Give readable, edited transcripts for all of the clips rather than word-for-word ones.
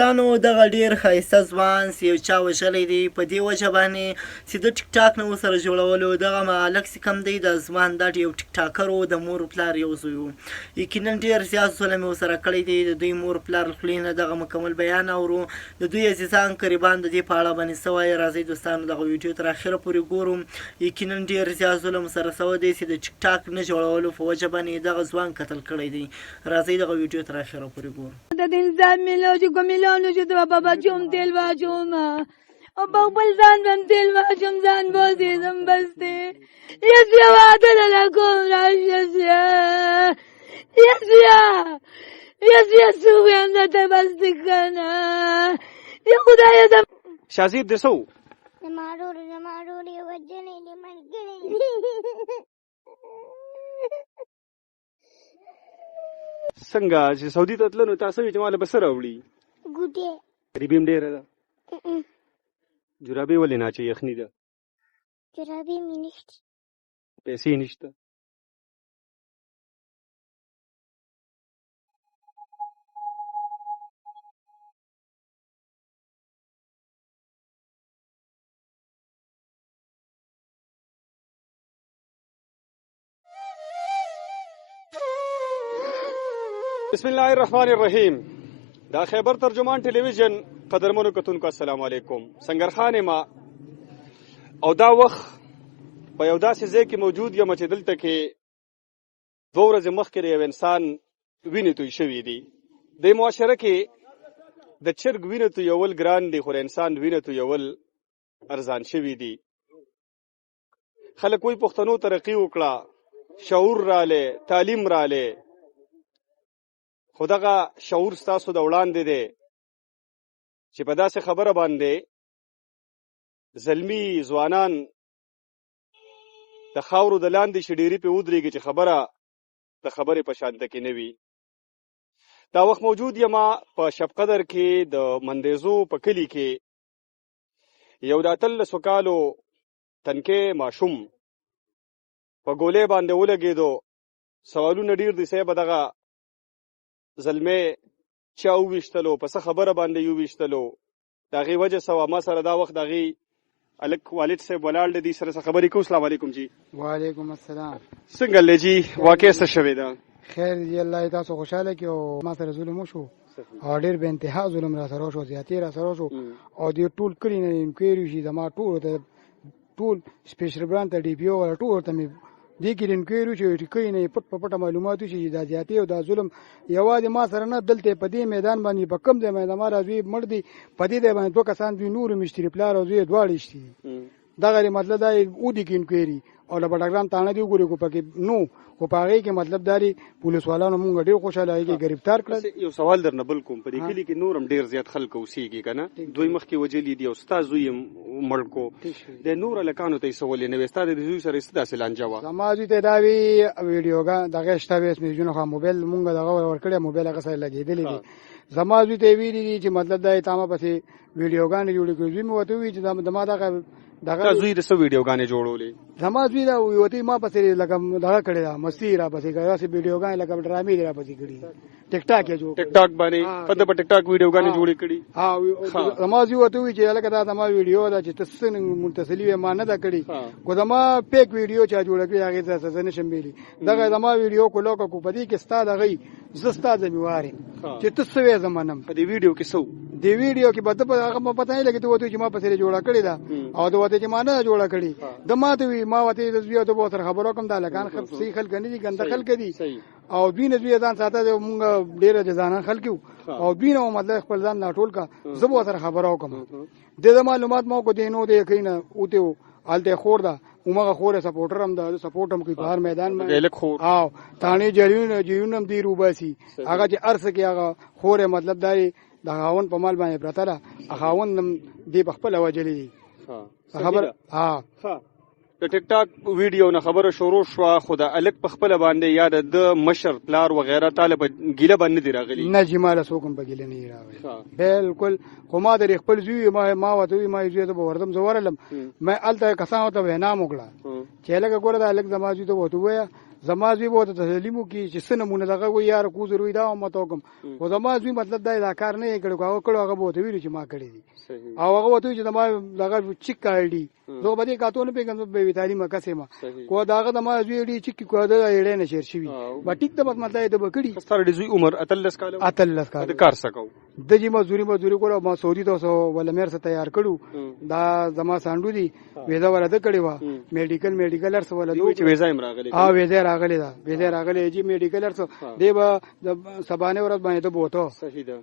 دوستانو دغه ډیر ښایسته ځوان چې یو چا وژلی دی په دې وجه باندې چې د ټیک ټاک نه ورسره جوړولو دغه هلک چې کوم دی د ځوان دا یو ټیک ټاکر و د مور پلار یو زوی و یقینا ډېر زیات ظلم یې ورسره کړی دی د دوی مور پلار له خولې نه دغه مکمل بیان اورو د دوی عزیزان قریبان د دې په اړه باندې څه وایي راځئ دوستانو دغه ویډیو تر اخره پورې ګورو یقینا ډېر زیات ظلم سره سوی دی چې د ټیک ټاک نه جوړولو په وجه باندې دغه ځوان قتل کړی دی راځئ دغه ویډیو تر اخره پورې ګورو میلیونو شو د بابا چوم تیل واچوم او په خپل ځان باندې تیل واچوم ځان بوزېدم بس دی یسیا واده له کوم راشه یسیا سوګند ته بس کنه یا خدای دې شازیب دسو زمارو دی وجنې دې منګړې څنګه چې سعودي ته تللو تاسو چې مال بسره وړي ګوډه ریبیم ډیره ده جرابې ولې نه چې یخني ده جرابې مې نشته پیسې نشته بسم الله الرحمن الرحیم دا خیبر ترجمان ټلویزیون قدرمنو کتونکو السلام علیکم سنگرخان ما او دا وخت په یو داسې ځای کې موجود یم چې دلته کې 2 ورځې مخکې یو انسان وینې توی شوي دي د معاشره کې د چرګ وینې تویول ګران دي خو انسان وینې تویول ارزان شوي دي خلک وایي پښتنو ترقي وکړه شعور رالی تعلیم رالی خو دغه شعور ستاسو د وړاندې دی چې په داسې خبره باندې زلمی ځوانان د خاورو د لاندې شډيري په ودرېږي چې خبره د خبرې په شانته کې نه وي دا وخت موجود یم په شب قدر کې د مندیزو په کلي کې یو د 13 کالو تنکې ماشوم په ګولې باندې ولګېدو سوالونه ډیر دي صاحب دغه زلمه چا وویشتلو په څه خبره باندې وویشتلو د هغې وجه سوه ما سره دا وخت د هغې هلک والد صاحب ولاړ دی سره څه خبرې کوو السلام علیکم جی وعلیکم السلام څنګه دی جی واقع څه شوې ده خیر دی الله تاسو خوشاله کړي او ما سره ظلم وشو او ډېر بې انتها ظلم را سره وشو زیاتې را سره وشو او دې ټول کلي نه انکوایري وشي زما ټول سپیشل برانچ ته ډي پي او ټول ته مې دې کې انکوایري وشي چې کوي نه پټ په پټه معلومات وشي دا زیاتې او دا ظلم یوازې ما سره نه دلته په دې میدان باندې په کم ځای باندې ما راځي مړ دي په دې باندې 2 کسان دوی نور مشتري پلار او دوی دواړه شتي دا غیر مطلب دا او دي کې انکوایري او د بډاګرام تانه دی وګوري کو پکې نو خو پاره کې مطلب داري پولیس والانو مونږ ډیر خوشاله هي کې گرفتار کړل یو سوال درنه بل کوم په دې کلی کې نورم ډیر زیات خلک اوسېږي کنه دوی مخ کې وجلی دی او استاد زوی مړکو د نور لکانو ته سوال نه وستا د زوی سره استاد سلانجوا سماجی ته دا وی ویډیوګه دغه شته وس میجونو خو موبایل مونږ دغه ورکړی موبایل هغه سره لګیدلی دی سماجی ته ویری دي چې مطلب دا تامه پسې ویډیوګانې جوړې کړې زموږ وته وی چې دما دغه زوی د سو ویډیوګانې جوړولې زما زوی دا وتی ما پسې لکه دغه کړی دا مستی را پسې کړی داسې ویډیوګانې لکه ډرامې را پسې کړی ټیک ټاک یې جوړ ټیک ټاک باندې په ټیک ټاک ویډیوګانې جوړې کړې ها زما زوی وته وی چې لکه دا زما ویډیو دا چې تاسو متصلی ما نه دا کړی کو زما پیک ویډیو چا جوړ کړی هغه څه نه شمېلي دغه زما ویډیو کو لوکو کو پدې کې ستا دغه زستا ذمہواري چې تاسو یې زمانم په دې ویډیو کې سو دی ویډیو کې بده هغه ما پته نه لګی ته وته چې ما پسې جوړه کړی دا او د وته چې ما نه جوړه کړی د ما ته وی ما وته د زیو ته به سره خبرو کوم دا لکان صحیح خلک نه دي ګنده خلک دي او دین زوی ځان ساته مونږ ډیر ځانان خلکو او دین او مطلب خپل ځان ناټول کا زبو سره خبرو کوم د معلومات مو کو دینو دی کینه اوته آلته خور دا عمره خور سپورټر هم دا سپورټ هم کوي بهر میدان باندې او تانی جریون دی روباسي هغه چې ارث کې هغه خور مطلب دای د خاون په مال باندې پرته ده خاون دی په خپل وجلی دي خبر ها د ټیک ټاک ویډیو نه خبره شروع شو خو د الک په خپل باندې یاد د مشر پلار وغیرہ طالب ګیله باندې دی راغلی نه جماله سوکم په ګیله نه راغلی بالکل خو ما د خپل زوی ما وته ما زوی ته وردم زورلم ما الته کسان ته وینا موکړه چې لکه ګوره د الک زما زوی ته وته ویا زما زوی به ورته تسلیم وکړي چې څه نمونه دغه وایي یاره کوزر وي دا هم ورته وکړم خو زما زوی مطلب دا دا کار نه یې کړی خو هغه کړی هغه به ورته ویلي چې ما کړی دي او هغه ورته وایي چې زما دغه چیک کړی دي زه به دې کاتو نه پوهېږم زه بې تعلیمه کس یم خو د هغه زما زوی ډېر چیک کړي د ایډی نه شیر شوي به ټیک ده بس مطلب یې ده به کړي. ستا د زوی عمر 18 کاله 18 کاله د کار څه کوو د چې مزدوري کوله ما سعودي ته ولمیر سره تیار کړو دا زما سانډو دي ویزه ولا ده کړې وه میډیکل ارس ولا چې ویزا یې راغلی ویزه راغلی ده ویزه راغلی چې میډیکل ارس دی به د سبانه ورځ باندې ده بوته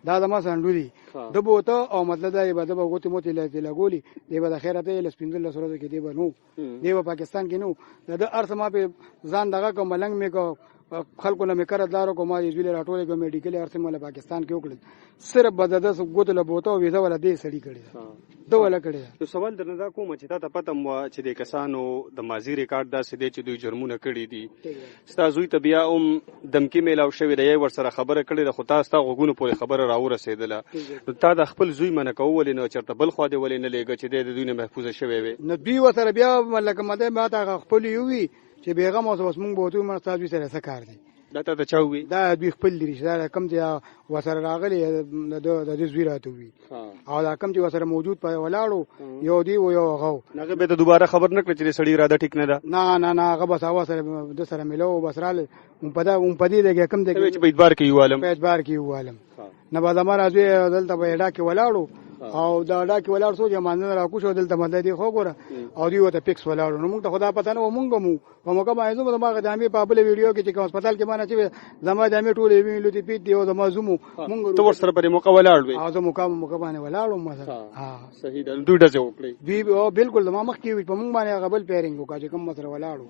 دا زما سانډو دي ده بوته او مطلب دا یې به ده به ګوتې موتې لګولي دی به د خیره ته لس 15 ورځو کې دی به نو دی به پاکستان کې نو د ارس ما په ځان دغه کوم ملنګ مې کو خلکو نه مې قرضدارو کوم یې ویل راټولې کوم میډیکل ارس مله پاکستان کې وکړل صرف بدده ګوت له بوته او ویزه ولا دی سړی کړی دا ولا کړی. نو سوال درنه دا کوم چې تا ته پته مو چې د کسانو د ماضي ریکارډ داسې دی چې دوی جرمونه کړي دي ستا زوی ته بیا هم دمکي میلاو شوې ده یا ورسره خبره کړې ده خو تا ستا غوږونو پورې خبره راورسېدله نو تا د خپل زوی منع کوو ولې نه چېرته بل خوا دې ولې نه لېږه چې دی د دوی نه محفوظه شوی وی نو دوی ورسره بیا لکه مده ما ته خپل یو وي چې بیغم اوس موږ به وتو ما ستا دوی سره څه کار دی دا ته چا وی دا دوی خپل دي دا کم چې وسره راغلی د دې زوی راته وي او دا کم چې وسره موجود پای ولاړو یو دی او یو هغه هغه به ته دوباره خبر نه کړ چې سړی اراده ټیک نه ده نه هغه بس هوا سره د سره ملو بس رااله په دې دغه کم دغه چې په اعتبار کې یو عالم نه بعد ما راځي دلته په اډا کې ولاړو او دا اډا کې ولاړ سو چې ماننه را کو شو دلته مدد دی خو ګوره او دی وته پکس ولاړو نو موږ ته خدا پته نه مونږ مو موږ ما ایزو ما د امي په بل ویډیو کې چې کوم هسپتال کې باندې چې زما د امي ټولې ویلو دي پیټ دی او زما زمو مونږ تو ور سره پرې موقع ولاړ وي او زه موقع باندې ولاړو ما صحیح ده دوی ډزه وکړي دی بالکل زما مخ کې په مونږ باندې غبل پیرینګ وکړه چې کوم سره ولاړو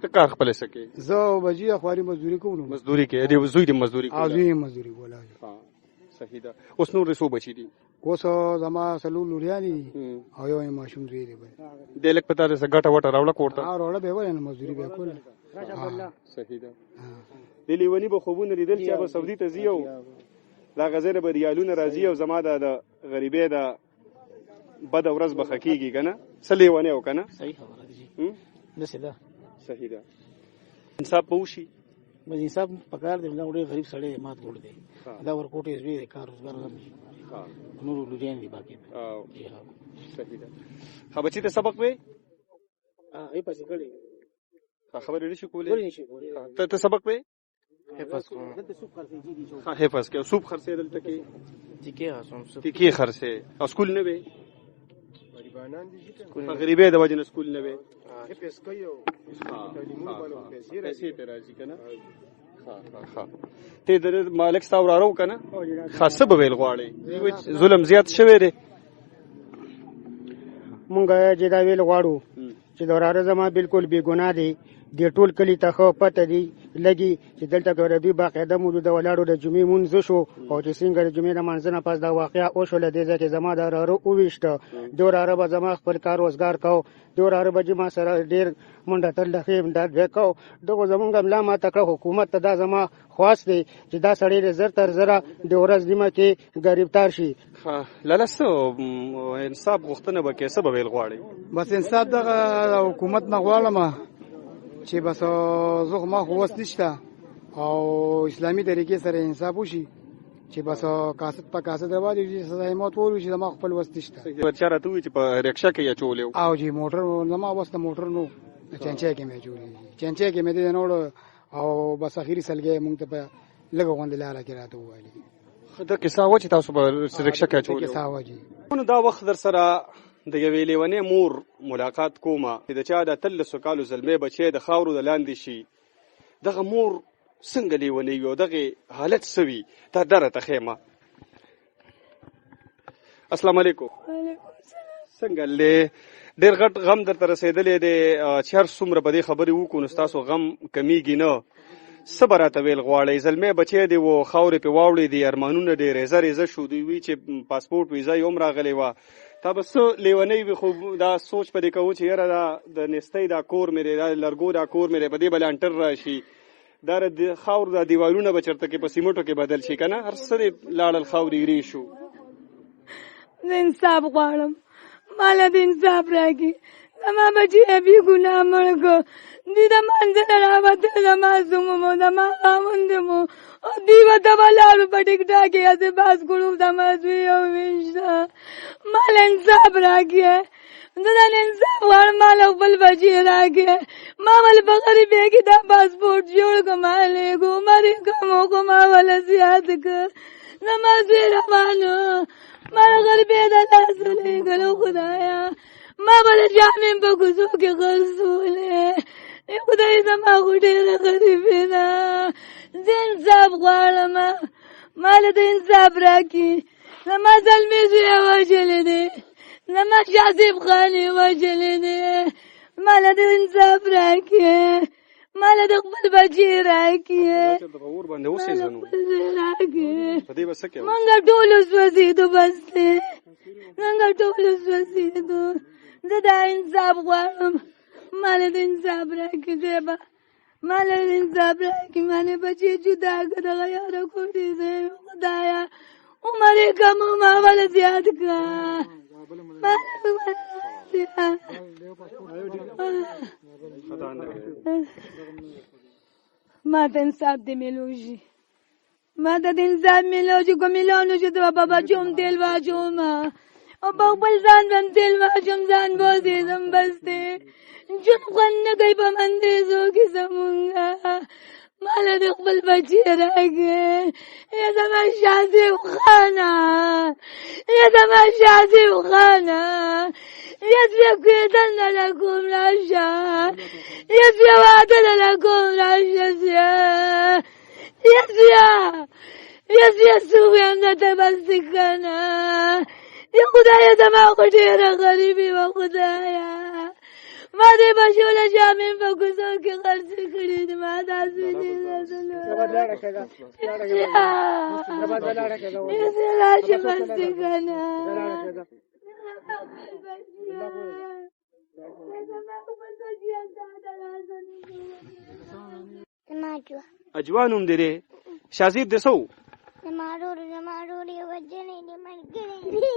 ته کار خپل سکے زه بجی اخواري مزدوري کوم مزدوري کې دی زوی د مزدوري کوي زوی مزدوري کوله صحیح ده اوس نور رسو بچی دي اوس زما سلول لورياني او یو ماشوم زوی دی د لک پتا ده سګټه وټه راوړه کوړه راوړه به ولنه مزدوري به کوله صحیح ده د لیونی به خوبونه لیدل چې به سعودي ته زیو دا غزره به ریالونه راځي او زما د غریبې د بد ورځ به خکېږي کنه سلی ونه او کنه صحیح خبره دي نسه ده صحیح ده انصاف پوشي مې انصاف پکار دی نو ډېر غریب سړی مات ګور دی دا ورکوټې زوی کار روزګار نه نور لوريان دي باقي صحیح ده خبرې ته سبق وې ای پاسې کړي خبرې نشي کولې ته سبق وې حفظ کوم دلته سوپ خرڅې دي ها حفظ کې سوپ خرڅې دلته کې تیکي خرڅې او سکول نه وې غریبې د وجه نه سکول نه وې حفظ کوي او تعلیمونه باندې پیسې ته راځي کنه ها ته د مالک ستاورارو کنه خاصه به ویل غواړي ظلم زیات شوی دی مونږ چې دا ویل غواړو چې دوراره زما بالکل بے ګناه دی د ټول کلی ته خو پته دی لګي چې دلته ګوردی باقاعده موجوده ولاړو د جمعې مونږ شو او چې څنګه د جمعې د منځنه پاس دا واقعیا او شو لدې ځکه زما د رارو او وشته دوراره به زما خپل کار روزګار کو دوراره به جما سره ډیر مونږ تر لخي امداد وکاو دغه زمونږ املا ما تکړه حکومت ته دا زما خواست دی چې دا سړی زر تر زره د ورځ دیمه کې غریبتار شي لالسو انصاف غوښتنه به کې سبب ویل غواړي بس انصاف د حکومت نه غواړم چې بس زه ما خو وس نشته او اسلامي طریقې سره انصاف وشي چې بس کاسد په کاسد راوړي چې سزا موت ورو شي ما خپل وس نشته بچاره ته چې په رکشا کې یا چولیو او جی موټر زما واسطه موټر نو چنچې کې مې جوړې چنچې کې مې دې نوړ او بس اخیری سلګې مونږ ته په لګو غوندې لاره کې راته وایي دا کیسه و چې تاسو په رکشا کې چولیو کیسه و جی نو دا وخت در سره د یوې لیونې مور ملاقات کومه چې د چا د 13 کالو زلمې بچی د خاورو د لاندې شي دغه مور څنګه لیونې یو دغه حالت سوي دا درته خیمه السلام علیکم څنګه له ډېر غټ غم درته رسیدلې دی چې هر څومره په دې خبرې وکړو نو ستاسو غم کمیږي نه صبر راته ویل غواړي زلمې بچی دی و خاورې په واوړې دي ارمانونه ډېر ریزه شو دوی وی چې پاسپورت ویزا یې هم راغلی وه تا به څه لیونی وي خو دا سوچ په دې کوو چې یاره دا د نستۍ دا کور مې دی دا لرګو دا کور مې دی په دې به لانټر راشي دا د خاور دا دیوالونه به چېرته کې په سیمټو کې بدل شي که نه هر څه دې لاړل خاورې ایرې شو زه انصاف غواړم ماله د انصاف راکړي زما بچی بې ګناه مړ کړ دې د منځه نه راوته زما زموږ مو زما خاوند مو او دوی ورته ولاړو په ټیک ټاک کې هسې بس کړو زما زوی او ویشته مال انصاف راکړې زه دا انصاف غواړم مال خپل بچي راکړې ما ول په غریبۍ کې دا پاسپورټ جوړ کړم هلېږو عمر یې کم وکړو ما وله زیات کړ زما زوی روانو ما غریبۍ د لاس ولېږلو خدایا ما به د جامې په کوڅو کې خرڅولې خدای زما خو ډېره غریبي ده زه انصاف غواړم ما له د انصاف راکړي زما زلمې زوی یې وژلی دی زما شاسف خان یې وژلی دی ما له د انصاف راکړي ما له د خپل بچي راکړي مونږ ټول سوځېدو بس دی مونږ ټول سوځېدو زه دا انصاف غواړم ما له د انصاف راکړي زیبا ما له د انصاف راکړي ما نه بچي جدا کړه دغه یاره کوټې دی خدایا عمر یې کم ما وله زیات کړه ما ته انصاف دې میلوږي ما ته د انصاف میلوږي که میلانو چې د بابا چوم تیل واچوم او په خپل ځان باندې تیل واچوم ځان بوځېدم بس دی جون خوند نه کوي په مندېزو کې زمونږه ما له د خپل بچي راکړې یا زما شاسف خانه یا زما شاسف خانه یا زوی کېدل نه له کوم راشه یا زوی واده نه له کوم راشه یا زوی سویم درته بستې که نه یا خدایا زما خو ډېره غریبي وه خدایا ما دې بچو له جامې په کوڅو کې خرڅې کړي دي ما داسې دي راشه بستې که نه اجوا نوم دی دی شازیب دې څه و زما ورور یې وژلی دی ملګری دی